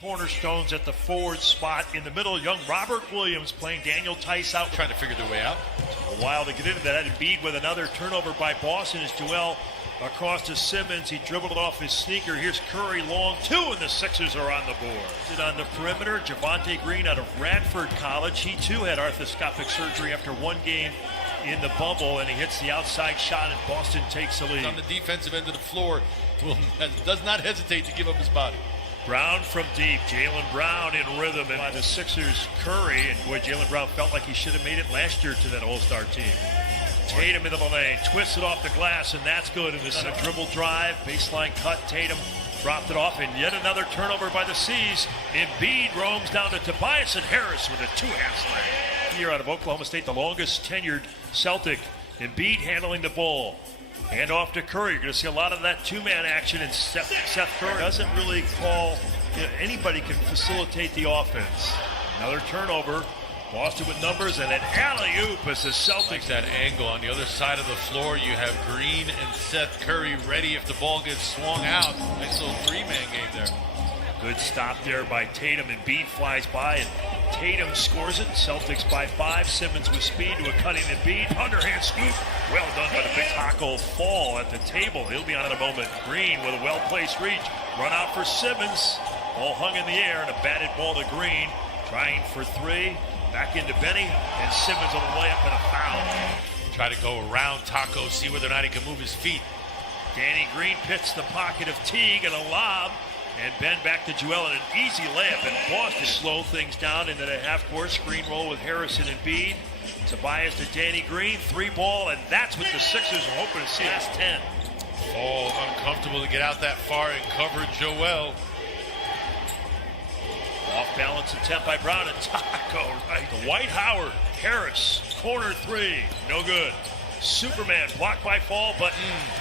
Cornerstones at the forward spot in the middle. Young Robert Williams playing Daniel Tice out. Trying to figure their way out. A while to get into that. Embiid with another turnover by Boston. As Joel across to Simmons. He dribbled it off his sneaker. Here's Curry long two, and the Sixers are on the board. On the perimeter, Javonte Green out of Radford College. He too had arthroscopic surgery after one game in the bubble, and he hits the outside shot, and Boston takes the lead. On the defensive end of the floor, does not hesitate to give up his body. Brown from deep. Jaylen Brown in rhythm, and by the Sixers, Curry. And boy, Jaylen Brown felt like he should have made it last year to that All-Star team. Tatum into the lane, twisted off the glass, and that's good. And this is a dribble drive, baseline cut. Tatum dropped it off, and yet another turnover by the C's. Embiid roams down to Tobias and Harris with a two-hand slam. Here out of Oklahoma State, the longest tenured Celtic. Embiid handling the ball. Hand off to Curry. You're going to see a lot of that two-man action, and Seth Curry doesn't really call. Anybody can facilitate the offense. Another turnover. Boston with numbers, and an alley-oop as the Celtics. Like that angle on the other side of the floor. You have Green and Seth Curry ready if the ball gets swung out. Nice little three-man game there. Good stop there by Tatum, and Embiid flies by, and Tatum scores it. Celtics by 5. Simmons with speed to a cutting Embiid. Underhand scoop. Well done by the big taco fall at the table. He'll be on in a moment. Green with a well-placed reach. Run out for Simmons. Ball hung in the air, and a batted ball to Green. Trying for three. Back into Benny, and Simmons on the layup and a foul. Try to go around Taco, see whether or not he can move his feet. Danny Green pits the pocket of Teague and a lob. And Ben back to Joel and an easy layup, and Boston slow things down into the half-court screen roll with Harrison and Embiid. Tobias to Danny Green, three ball, and that's what the Sixers are hoping to see. Last 10. Oh, uncomfortable to get out that far and cover Joel. Off balance attempt by Brown, and Taco right. Dwight Howard, Harris, corner three, no good. Superman blocked by Fall, but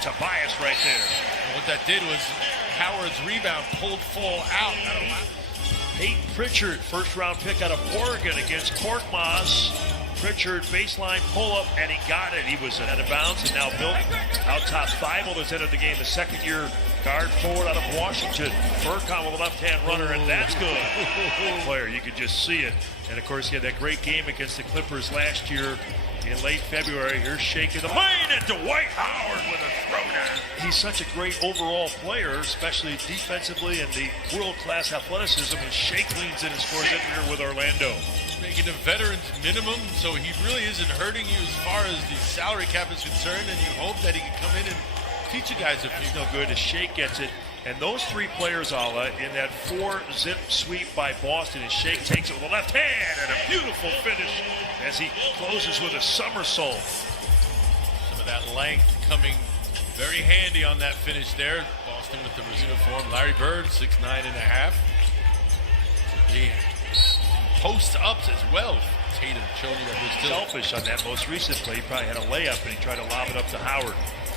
Tobias right there. And what that did was Howard's rebound pulled Fall out. Peyton Pritchard, first round pick out of Oregon against Korkmaz. Pritchard baseline pull up, and he got it. He was out of bounds, and now Bill out top. Thibault has entered the game, the second year guard forward out of Washington. Furcon with a left-hand runner, and that's good. Player, you could just see it. And of course, he had that great game against the Clippers last year in late February. Here's shaking the lane, and Dwight Howard with a throwdown. He's such a great overall player, especially defensively, and the world-class athleticism. And Shake leans in and scores it here with Orlando. Making a veteran's minimum, so he really isn't hurting you as far as the salary cap is concerned, and you hope that he can come in and teach you guys a few. No good as Shake gets it. And those three players, Ala, in that 4-zip sweep by Boston, and Shake takes it with the left hand, and a beautiful finish as he closes with a somersault. Some of that length coming very handy on that finish there. Boston with the uniform. Larry Bird, 6'9.5". The post-ups as well. Tatum showing you that was still selfish on that most recent play. He probably had a layup, and he tried to lob it up to Howard.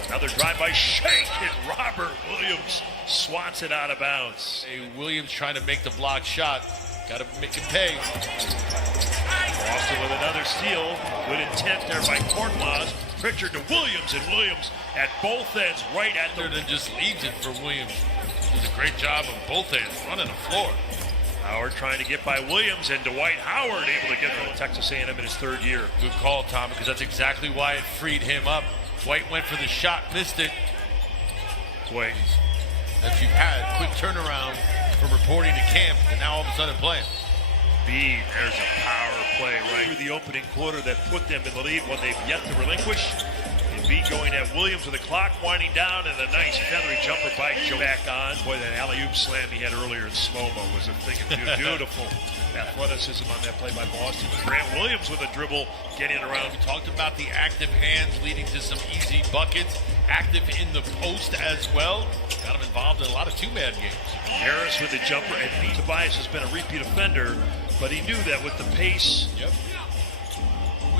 Another drive by Shake, and Robert Williams swats it out of bounds. Hey, Williams trying to make the block shot. Got to make him pay. Boston with another steal. Good intent there by Korkmaz. Pritchard to Williams, and Williams at both ends right at the... Then just leaves it for Williams. Does a great job on both ends, running the floor. Howard trying to get by Williams, and Dwight Howard able to get to Texas A&M in his third year. Good call, Tom, because that's exactly why it freed him up. Dwight went for the shot, missed it. Wait. That you've had. Quick turnaround from reporting to camp, and now all of a sudden playing. Embiid, there's a power play right through the opening quarter that put them in the lead, one they've yet to relinquish. Embiid going at Williams with the clock winding down, and a nice feathery jumper by Joe back on. Boy, that alley-oop slam he had earlier in slow-mo was a thing of beautiful athleticism on that play by Boston. Grant Williams with a dribble getting around. We talked about the active hands leading to some easy buckets. Active in the post as well. Got him involved in a lot of two-man games. Harris with the jumper, and Tobias has been a repeat offender, but he knew that with the pace. Yep.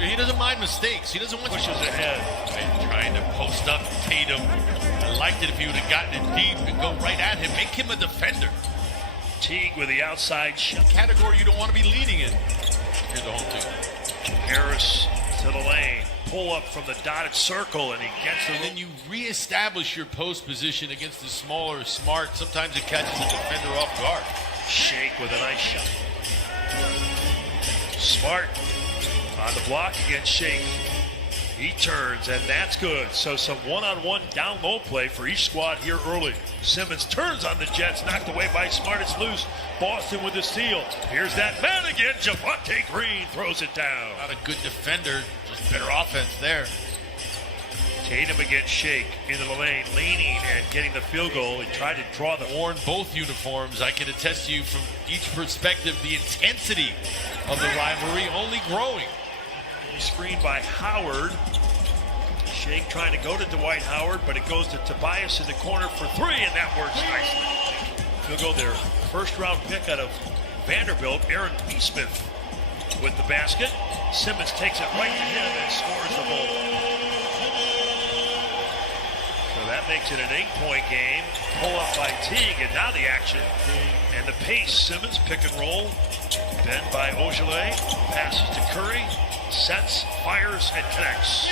He doesn't mind mistakes. He doesn't want pushes ahead. And trying to post up Tatum. I liked it if he would have gotten it deep and go right at him. Make him a defender. Teague with the outside shot. Category you don't want to be leading in. Here's the home team. Harris to the lane. Pull up from the dotted circle, and he gets the... And then you reestablish your post position against the smaller, smart. Sometimes it catches the defender off guard. Shake with a nice shot. Smart on the block against Shake. He turns, and that's good. So some one-on-one down-low play for each squad here early. Simmons turns on the Jets, knocked away by Smart. It's loose. Boston with the steal. Here's that man again. Javonte Green throws it down. Not a good defender, just better offense there. Tatum against Shake into the lane, leaning and getting the field goal. He tried to draw the Worn both uniforms. I can attest to you from each perspective, the intensity of the rivalry only growing. screen by Howard. Shake trying to go to Dwight Howard, but it goes to Tobias in the corner for three, and that works nicely. Field goal there. First round pick out of Vanderbilt, Aaron Neesmith with the basket. Simmons takes it right to him and scores the goal. So that makes it an 8-point game. Pull up by Teague, and now the action and the pace. Simmons pick and roll. Then by Ogilvy, passes to Curry, sets, fires, and connects.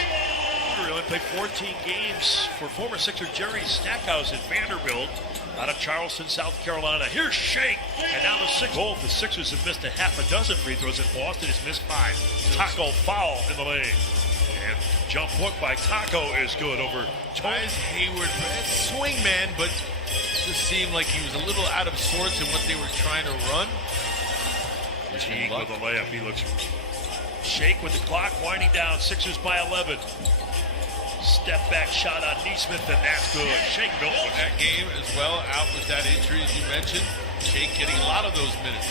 Curry only played 14 games for former Sixer Jerry Stackhouse at Vanderbilt out of Charleston, South Carolina. Here's Shake, and now the sixth goal. The Sixers have missed a half a dozen free throws, and Boston has missed 5. Taco foul in the lane. And jump hook by Taco is good over Tyus Hayward, swing man, but just seemed like he was a little out of sorts in what they were trying to run. Teague with a layup. He looks. Shake with the clock winding down. Sixers by 11. Step back shot on Neesmith, and that's good. Shake built with That game as well, out with that injury as you mentioned. Shake getting a lot of those minutes.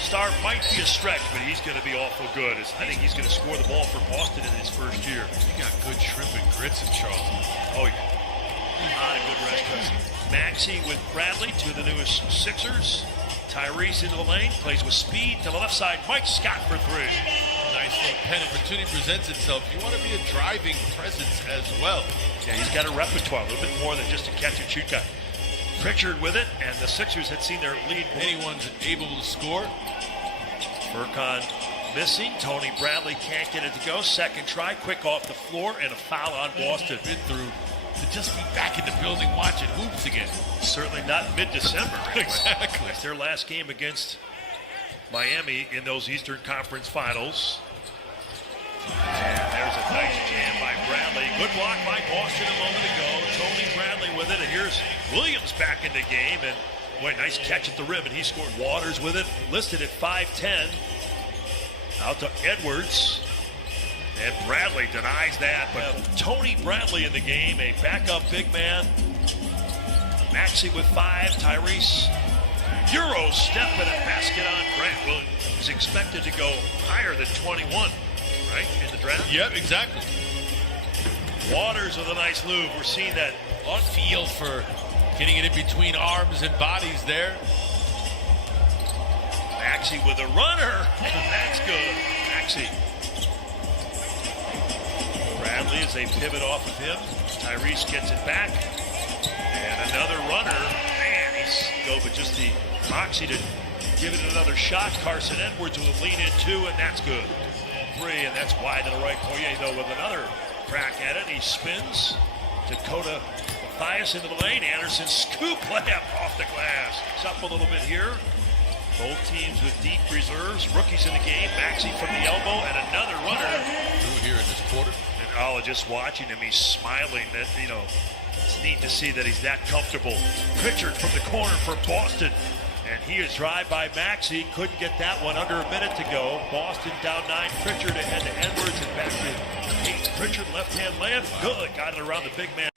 Star might be a stretch, but he's going to be awful good. I think he's going to score the ball for Boston in his first year. He got good shrimp and grits in Charleston. Oh, yeah. Not a good rest. Maxey with Bradley, two of the newest Sixers. Tyrese into the lane, plays with speed to the left side. Mike Scott for three. Nice little pen opportunity presents itself. You want to be a driving presence as well. Yeah, he's got a repertoire, a little bit more than just a catch and shoot guy. Pritchard with it, and the Sixers had seen their lead. Anyone's able to score. Furkan missing. Tony Bradley can't get it to go. Second try, quick off the floor, and a foul on Boston. Been through to just be back in the building watching hoops again. Certainly not mid-December. Exactly. It's their last game against Miami in those Eastern Conference Finals. And there's a nice jam by Bradley. Good block by Boston a moment ago. Tony Bradley with it, and here's Williams back in the game. And boy, nice catch at the rim, and he scored. Waters with it, listed at 5'10". Out to Edwards. And Bradley denies that, but Tony Bradley in the game, a backup big man. Maxey with 5, Tyrese. Euro step and a basket on Grant Williams. He's expected to go higher than 21, right, in the draft? Yep, exactly. Waters with a nice move. We're seeing that On field for getting it in between arms and bodies there. Maxey with a runner. That's good. Maxey. Bradley as they pivot off of him. Tyrese gets it back. And another runner. Man, he's go, but just the moxie to give it another shot. Carson Edwards will lean in 2, and that's good. 3, and that's wide to the right. Poirier, though, with another crack at it. He spins. Dakota Mathias into the lane. Anderson scoop layup off the glass. It's up a little bit here. Both teams with deep reserves. Rookies in the game. Maxey from the elbow, and another runner. Through here in this quarter. And just watching him, he's smiling. That, it's neat to see that he's that comfortable. Pritchard from the corner for Boston. And he is drive by Maxey. Couldn't get that one under a minute to go. Boston down 9. Pritchard ahead to Edwards and back to Pritchard. Left-hand layup. Good. Got it around the big man.